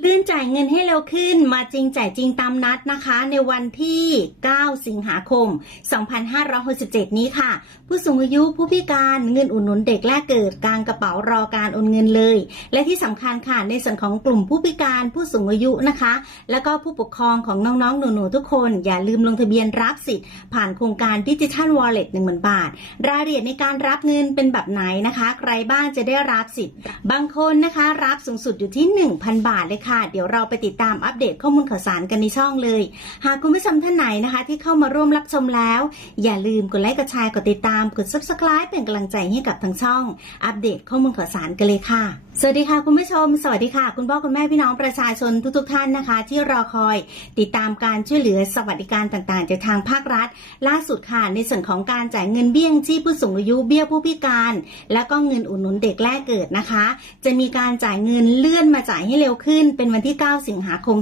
เลื่อนจ่ายเงินให้เร็วขึ้นมาจริงจ่ายจริงตามนัดนะคะ ในวันที่ 9 สิงหาคม 2567 นี้ค่ะ ผู้สูงอายุผู้พิการเงินอุดหนุนเด็กแรกเกิดกลางกระเป๋ารอการโอนเงินเลย และที่สำคัญค่ะในส่วนของกลุ่มผู้พิการผู้สูงอายุนะคะ แล้วก็ผู้ปกครองของน้องๆ หนูๆ ทุกคน อย่าลืมลงทะเบียนรับสิทธิ์ ผ่านโครงการดิจิทัลวอลเล็ต10,000บาท รายละเอียดในการรับเงินเป็นแบบไหนนะคะ ใครบ้างจะได้รับสิทธิ์ บางคนนะคะ รับสูงสุดอยู่ที่ 1,000 บาทเลยค่ะเดี๋ยวเราไปติดตามอัปเดตข้อมูลข่าวสารกันในช่องเลย หากคุณผู้ชมท่านไหนนะคะ ที่เข้ามาร่วมรับชมแล้ว อย่าลืมกดไลค์กดแชร์กดติดตามกด subscribe เป็นกำลังใจให้กับทางช่อง อัปเดตข้อมูลข่าวสารกันเลยค่ะสวัสดีค่ะคุณผู้ชม สวัสดีค่ะ คุณพ่อคุณแม่พี่น้องประชาชนทุกๆทท่านนะคะ ที่รอคอย ติดตามการช่วยเหลือสวัสดิการต่างๆจากทางภาครัฐ ล่าสุดค่ะในส่วนของการจ่ายเงินเบี้ยงชีพผู้สูงอายุเบี้ยผู้พิการ แล้วก็เงินอุดหนุนเด็กแรกเกิดนะคะ จะมีการจ่ายเงินเลื่อนมาจ่ายให้เร็วขึ้นเป็นวันที่ 9 สิงหาคม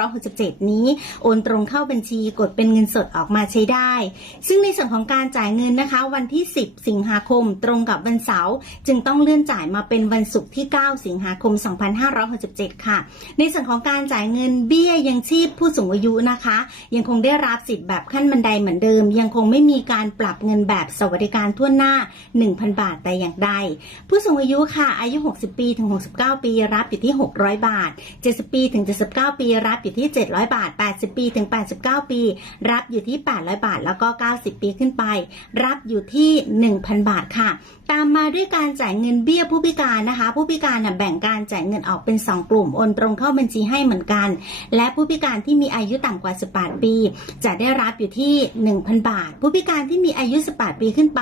2567 นี้ โอนตรงเข้าบัญชีกดเป็นเงินสดออกมาใช้ได้ ซึ่งในส่วนของการจ่ายเงินนะคะ วันที่ 10 สิงหาคม ตรงกับวันเสาร์จึงต้องเลื่อนจ่ายมาเป็นวันศุกร์ที่ 9 สิงหาคม 2567 ค่ะ ในส่วนของการจ่ายเงินเบี้ยยังชีพผู้สูงอายุนะคะ ยังคงได้รับสิทธิ์แบบขั้นบันไดเหมือนเดิม ยังคงไม่มีการปรับเงินแบบสวัสดิการทั่วหน้า 1,000 บาทแต่อย่างใด ผู้สูงอายุค่ะอายุ 60 ปีถึง 69 ปีรับอยู่ที่ 600 บาท70 ปีถึง 79 ปี รับอยู่ที่ 700 บาท 80 ปีถึง 89 ปี รับอยู่ที่ 800 บาท แล้วก็ 90 ปีขึ้นไป รับอยู่ที่ 1,000 บาทค่ะ ตามมาด้วยการจ่ายเงินเบี้ยผู้พิการนะคะ ผู้พิการน่ะแบ่งการจ่ายเงินออกเป็น 2 กลุ่ม โอนตรงเข้าบัญชีให้เหมือนกัน และผู้พิการที่มีอายุต่ำกว่า 18 ปี จะได้รับอยู่ที่ 1,000 บาท ผู้พิการที่มีอายุ 18 ปีขึ้นไป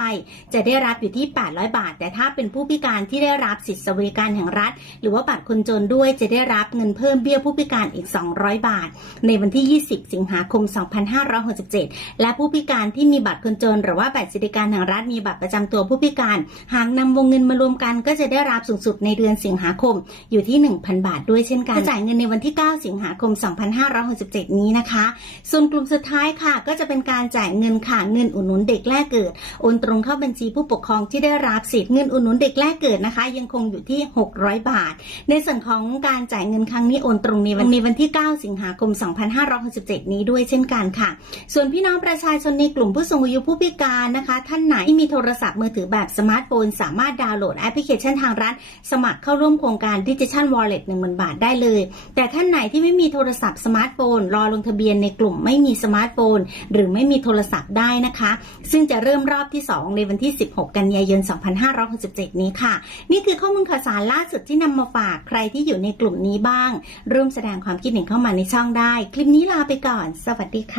จะได้รับอยู่ที่ 800 บาท แต่ถ้าเป็นผู้พิการที่ได้รับสิทธิสวัสดิการแห่งรัฐ หรือว่าบัตรคนจนด้วยจะได้รับเงินเพิ่มเบี้ยผู้พิการอีก 200 บาท ในวันที่ 20 สิงหาคม 2567 และผู้พิการที่มีบัตรคนจน หรือว่าบัตรสวัสดิการแห่งรัฐมีบัตรประจำตัวผู้พิการ หากนำวงเงินมารวมกันก็จะได้รับสูงสุดในเดือนสิงหาคมอยู่ที่ 1,000 บาทด้วยเช่นกันจะจ่ายเงินในวันที่ 9 สิงหาคม 2567 นี้นะคะ ส่วนกลุ่มสุดท้ายค่ะ ก็จะเป็นการจ่ายเงินค่ะเงินอุดหนุนเด็กแรกเกิดโอนตรงเข้าบัญชีผู้ปกครองที่ได้รับสิทธิ์เงินอุดหนุนเด็กแรกเกิดนะคะ ยังคงอยู่ที่ 600 บาท ในส่วนของการจ่ายเงินครั้งนี้โอนตรงในวันในวันที่ 9 สิงหาคม 2567 นี้ด้วยเช่นกันค่ะ ส่วนพี่น้องประชาชนในกลุ่มผู้สูงอายุผู้พิการนะคะ ท่านไหนที่มีโทรศัพท์มือถือแบบสมาร์ทโฟน สามารถดาวน์โหลดแอปพลิเคชันทางรัฐสมัครเข้าร่วมโครงการดิจิทัลวอลเล็ต10,000บาทได้เลย แต่ท่านไหนที่ไม่มีโทรศัพท์สมาร์ทโฟน รอลงทะเบียนในกลุ่มไม่มีสมาร์ทโฟน หรือไม่มีโทรศัพท์ได้นะคะ ซึ่งจะเริ่มรอบที่ 2 ในวันที่ 16 กันยายน 2567 นี้ค่ะ นี่คือข้อมูลข่าวสารล่าสุดที่นำมาฝากใครที่อยู่ในกลุ่มนี้บ้าง ร่วมแสดงความคิดเห็นเข้ามาในช่องได้ คลิปนี้ลาไปก่อน สวัสดีค่ะ